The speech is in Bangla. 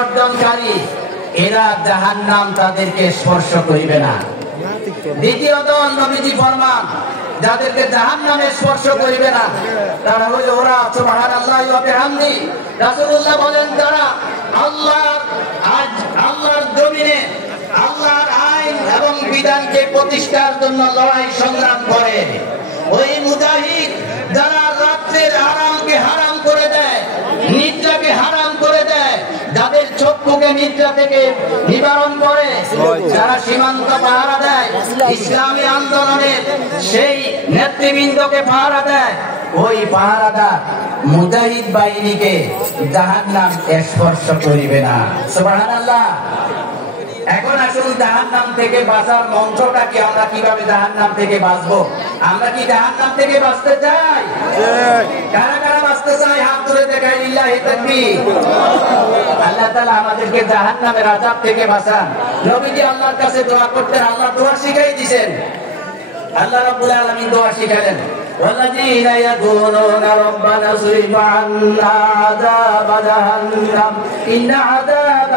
অর্জনকারী এরা জাহান্নাম তাদেরকে স্পর্শ করিবে না। দ্বিতীয় দল নবীজি ফরমান যাদেরকে জাহান্নামে স্পর্শ করিবে না তারা হইল ওরা সুবহানাল্লাহি ওয়া বিহামদি। রাসূলুল্লাহ বলেন তারা আল্লাহর জমিনে আল্লাহর আইন এবং বিধানকে প্রতিষ্ঠার জন্য লড়াই সংগ্রাম করে। ওই মুজাহিদ যারা রাত্রের আরামকে হারাম করে দেয়, নিদ্রাকে হারাম করে দেয়, যাদের চক্ষুকে নিদ্রা থেকে নিবারণ করে, যারা সীমান্ত পাহারা দেয়, ইসলামী আন্দোলনের সেই নেতৃবৃন্দকে পাহারা দেয়, ওই পাহারাদার মুজাহিদ বাহিনীকে জাহান্নাম স্পর্শ করিবে না। সুবহানাল্লাহ। এখন আসুন জাহান্নাম থেকে বাঁচার মন্ত্রটা কি, আমরা কিভাবে জাহান্নাম থেকে বাঁচবো? আমরা কি জাহান্নাম থেকে বাঁচতে চাই? কারা কারা বাঁচতে চাই হাত তুলে দেখাই, লিল্লাহি তাকবীর। আল্লাহ তাআলা আমাদেরকে জাহান্নামের আযাব থেকে বাঁচান। নবীজি আল্লাহর কাছে দোয়া করতেন, আল্লাহ দোয়া শিখাই দিয়েছেন। আল্লাহ রাব্বুল আলামিন দোয়া শিখালেন, والذين يقولون ربنا اصرف عنا عذاب جهنم إن عذاب